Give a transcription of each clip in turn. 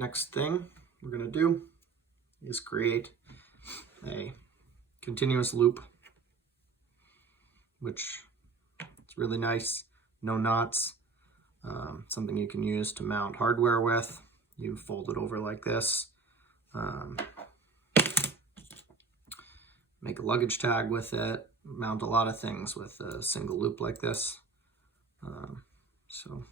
next thing we're going to do is create a continuous loop, which is really nice. No knots. Something you can use to mount hardware with. You fold it over like this. Make a luggage tag with it. Mount a lot of things with a single loop like this. So,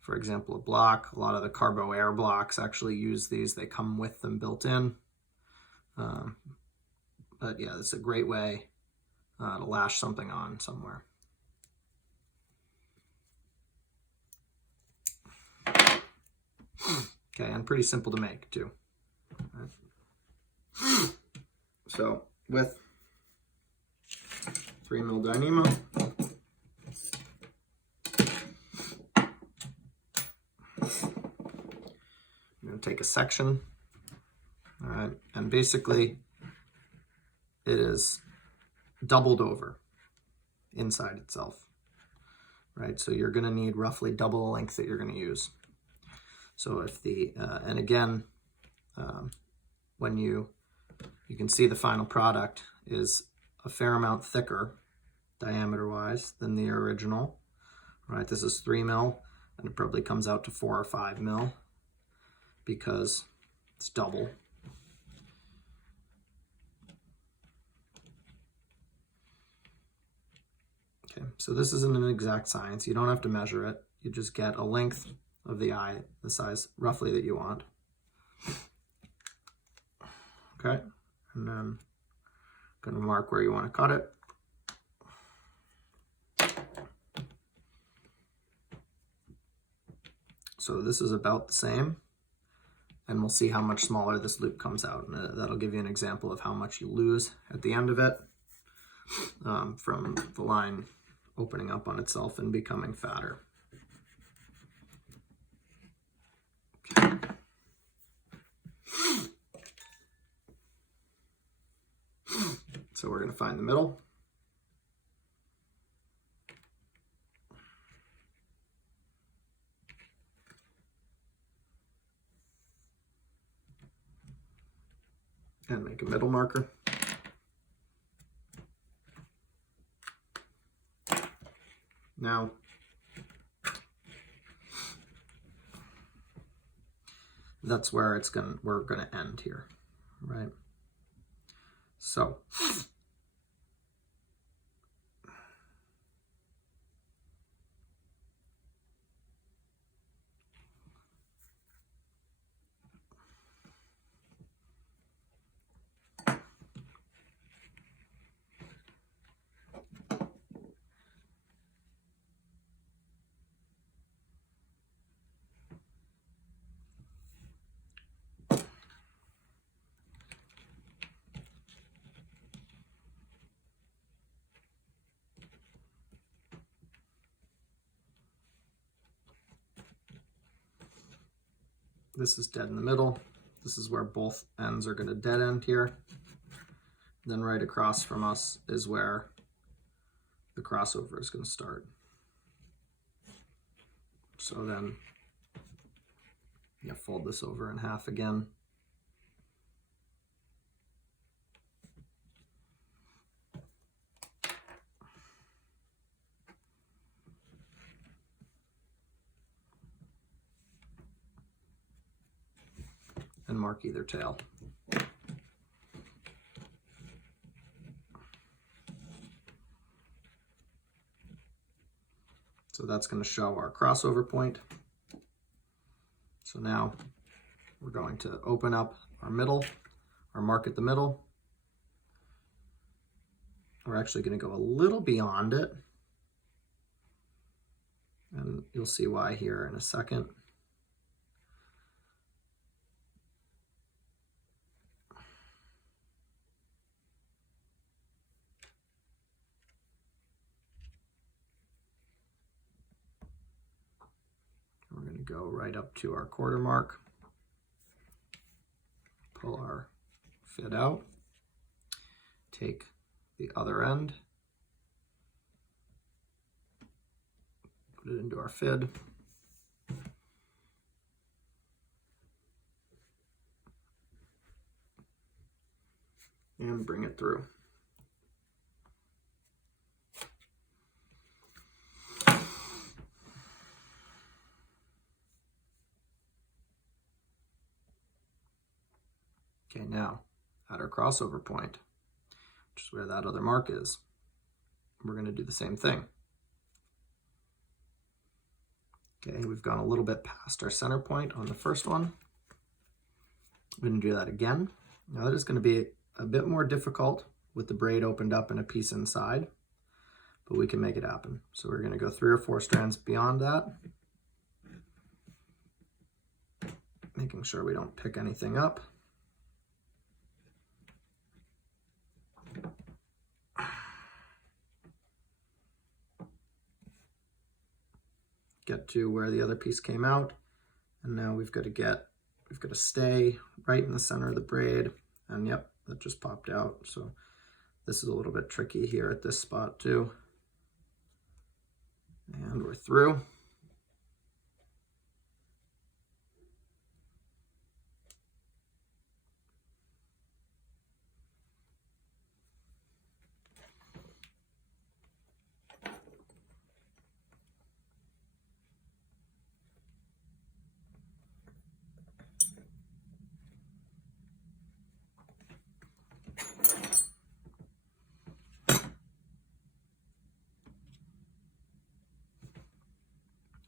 for example, a block, a lot of the Carbo Air blocks actually use these. They come with them built in. But yeah, it's a great way to lash something on somewhere. Okay, and pretty simple to make too. So with 3mm Dyneema, I'm going to take a section, all right, and basically it is doubled over inside itself, right? So you're going to need roughly double the length that you're going to use. So if the, and again, when you can see the final product is a fair amount thicker diameter-wise than the original, right? This is 3mm, and it probably comes out to 4 or 5mm because it's double. Okay, so this isn't an exact science. You don't have to measure it. You just get a length of the eye, the size roughly that you want. Okay, and then I'm going to mark where you want to cut it. So this is about the same, and we'll see how much smaller this loop comes out, and that'll give you an example of how much you lose at the end of it from the line opening up on itself and becoming fatter. Okay. So we're going to find the middle. And make a middle marker. Now, that's where we're going to end here, right? So, this is dead in the middle. This is where both ends are going to dead end here. Then right across from us is where the crossover is going to start. So then you fold this over in half again. And mark either tail. So that's going to show our crossover point. So now we're going to open up our middle, or mark at the middle. We're actually going to go a little beyond it, and you'll see why here in a second. We're going to go right up to our quarter mark, pull our fit out, take the other end, put it into our fid, and bring it through. Okay, now at our crossover point, which is where that other mark is, we're going to do the same thing. Okay, we've gone a little bit past our center point on the first one. We're going to do that again. Now that is going to be a bit more difficult with the braid opened up and a piece inside, but we can make it happen. So we're going to go 3 or 4 strands beyond that, making sure we don't pick anything up. Get to where the other piece came out, and now we've got to stay right in the center of the braid, and yep, that just popped out. So this is a little bit tricky here at this spot too. And we're through.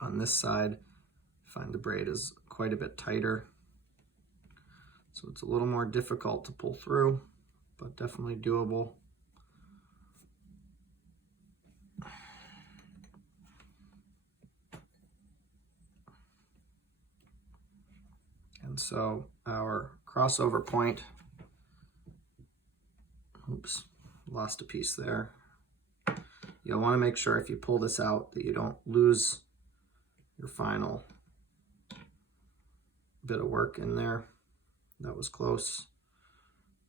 On this side, I find the braid is quite a bit tighter, so it's a little more difficult to pull through, but definitely doable. And so our crossover point, oops, lost a piece there. You'll want to make sure if you pull this out that you don't lose your final bit of work in there. That was close,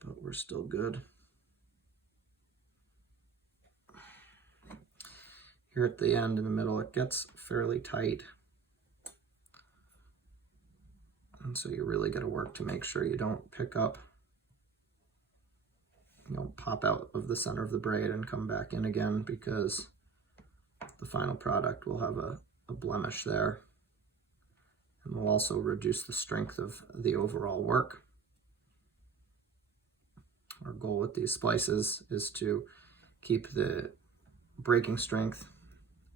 but we're still good. Here at the end in the middle, it gets fairly tight. And so you really got to work to make sure you don't pick up, you know, pop out of the center of the braid and come back in again, because the final product will have a blemish there, and will also reduce the strength of the overall work. Our goal with these splices is to keep the breaking strength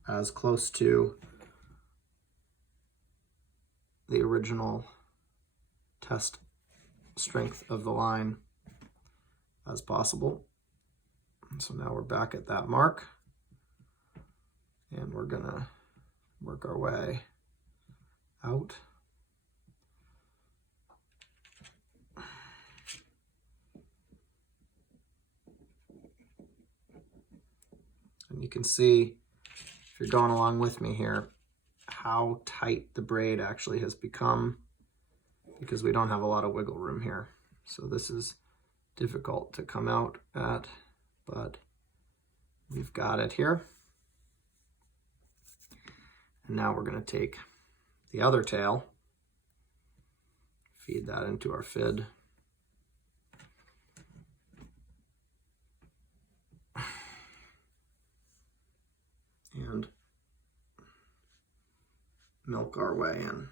as close to the original test strength of the line as possible. And so now we're back at that mark, and we're gonna work our way out. And you can see, if you're going along with me here, how tight the braid actually has become, because we don't have a lot of wiggle room here. So this is difficult to come out at, but we've got it here. And now we're going to take the other tail, feed that into our fid, and milk our way in.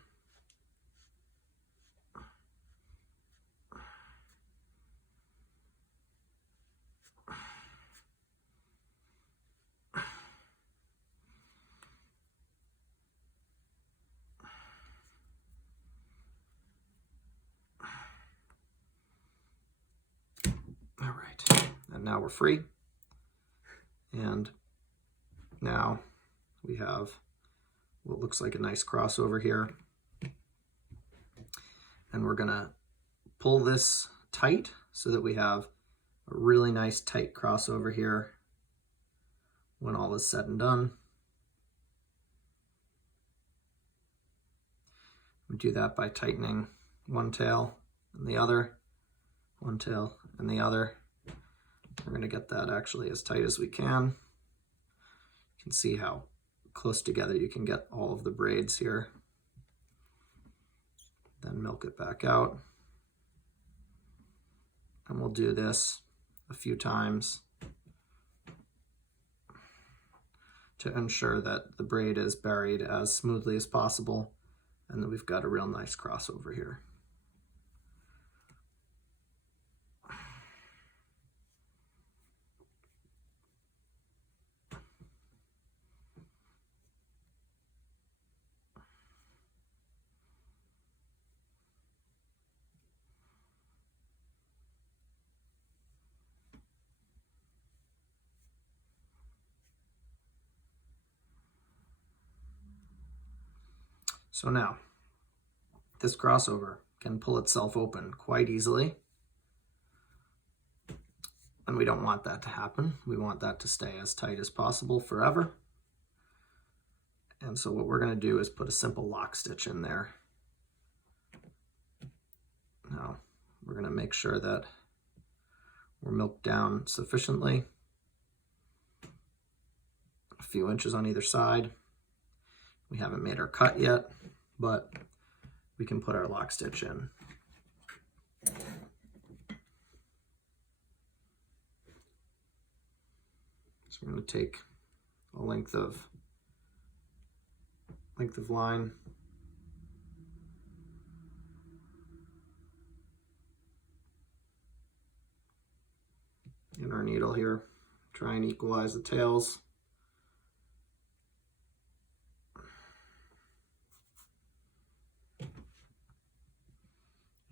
All right, and now we're free. And now we have what looks like a nice crossover here. And we're gonna pull this tight so that we have a really nice tight crossover here when all is said and done. We do that by tightening one tail and the other, one tail and the other. We're going to get that actually as tight as we can. You can see how close together you can get all of the braids here. Then milk it back out. And we'll do this a few times to ensure that the braid is buried as smoothly as possible and that we've got a real nice crossover here. So now, this crossover can pull itself open quite easily. And we don't want that to happen. We want that to stay as tight as possible forever. And so what we're going to do is put a simple lock stitch in there. Now, we're going to make sure that we're milked down sufficiently. A few inches on either side. We haven't made our cut yet, but we can put our lock stitch in. So we're going to take a length of line, in our needle here, try and equalize the tails.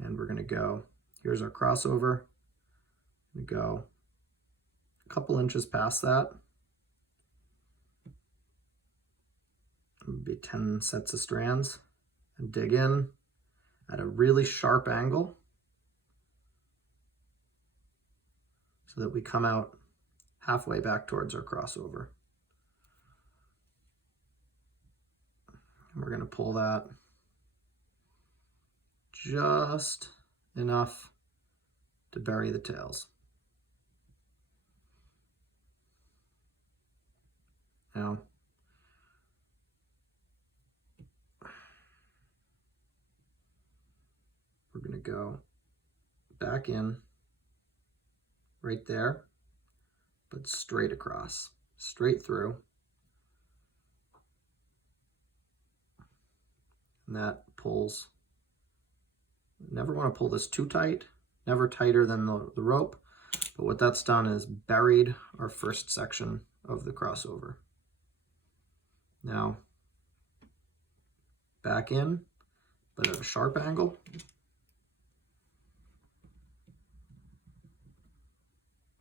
And we're going to go, here's our crossover, we go a couple inches past that, maybe 10 sets of strands, and dig in at a really sharp angle so that we come out halfway back towards our crossover. And we're going to pull that just enough to bury the tails. Now, we're going to go back in right there, but straight across, straight through. And that pulls. Never want to pull this too tight, never tighter than the rope, but what that's done is buried our first section of the crossover. Now, back in, but at a sharp angle.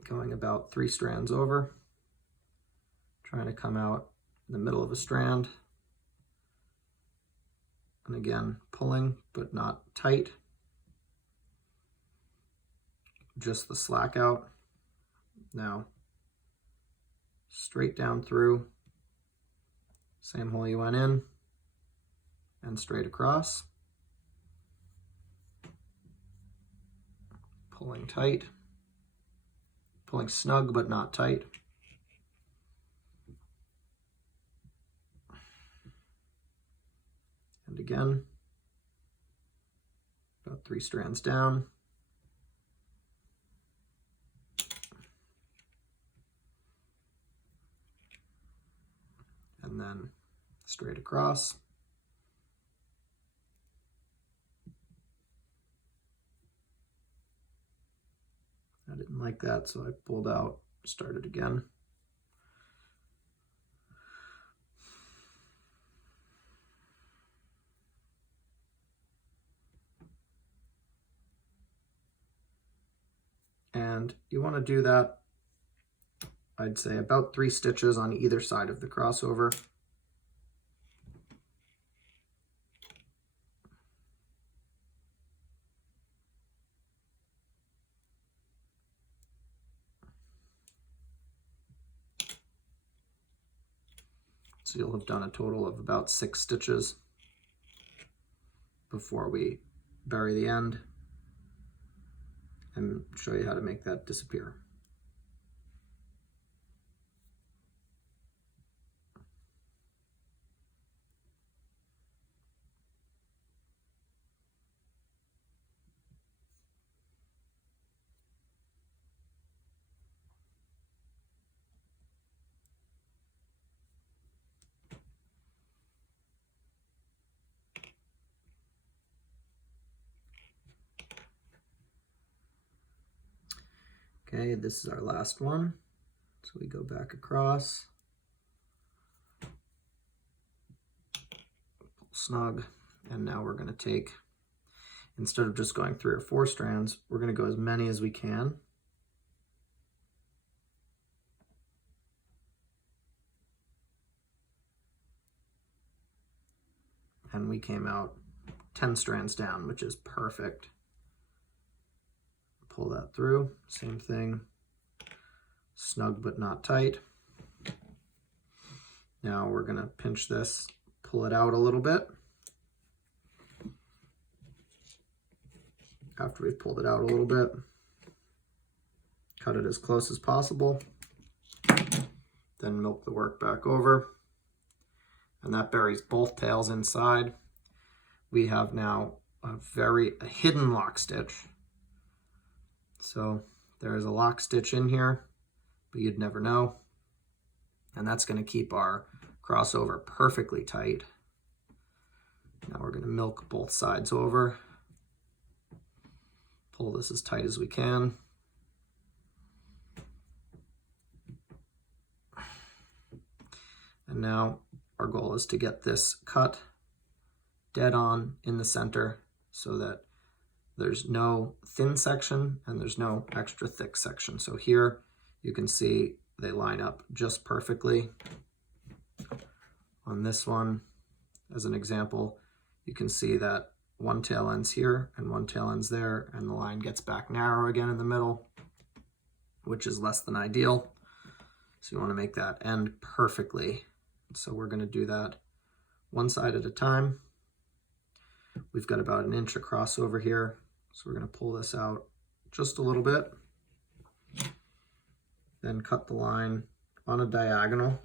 Going about 3 strands over, trying to come out in the middle of a strand. And again, pulling, but not tight. Just the slack out. Now, straight down through, same hole you went in, and straight across. Pulling tight, pulling snug but not tight. And again, about 3 strands down. And then straight across. I didn't like that, so I pulled out, started again. And you want to do that, I'd say about 3 stitches on either side of the crossover. So you'll have done a total of about 6 stitches before we bury the end and show you how to make that disappear. Okay, this is our last one. So we go back across, pull snug, and now we're going to take, instead of just going 3 or 4 strands, we're going to go as many as we can. And we came out 10 strands down, which is perfect. Pull that through, same thing, snug but not tight. Now we're gonna pinch this, pull it out a little bit. After we've pulled it out a little bit, cut it as close as possible, then milk the work back over. And that buries both tails inside. We have now a hidden lock stitch. So there's a lock stitch in here, but you'd never know. And that's going to keep our crossover perfectly tight. Now we're going to milk both sides over. Pull this as tight as we can. And now our goal is to get this cut dead on in the center so that there's no thin section and there's no extra thick section. So here you can see they line up just perfectly. On this one, as an example, you can see that one tail ends here and one tail ends there, and the line gets back narrow again in the middle, which is less than ideal. So you want to make that end perfectly. So we're going to do that one side at a time. We've got about 1 inch across over here. So we're going to pull this out just a little bit. Then cut the line on a diagonal.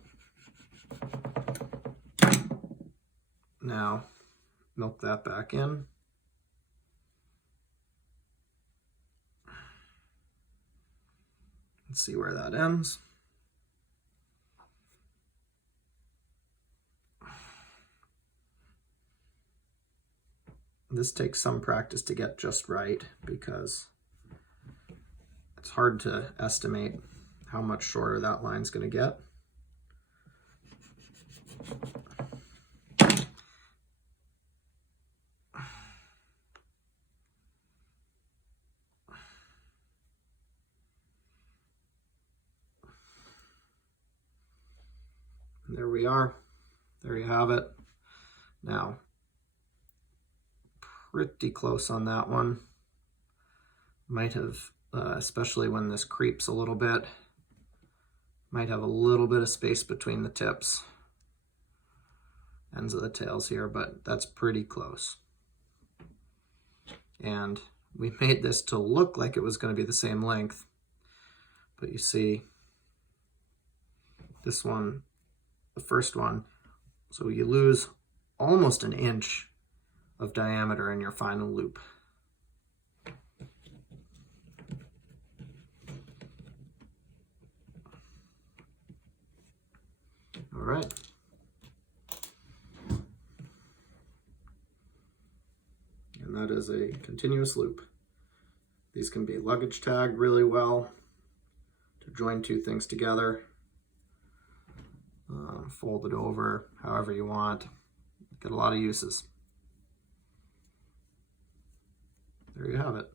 Now milk that back in. Let's see where that ends. This takes some practice to get just right because it's hard to estimate how much shorter that line's going to get. And there we are. There you have it. Now, pretty close on that one. Might have, especially when this creeps a little bit, might have a little bit of space between the tips, ends of the tails here, but that's pretty close. And we made this to look like it was going to be the same length, but you see this one, the first one, so you lose almost 1 inch of diameter in your final loop. All right. And that is a continuous loop. These can be luggage tagged really well to join 2 things together, fold it over however you want. Get a lot of uses. There you have it.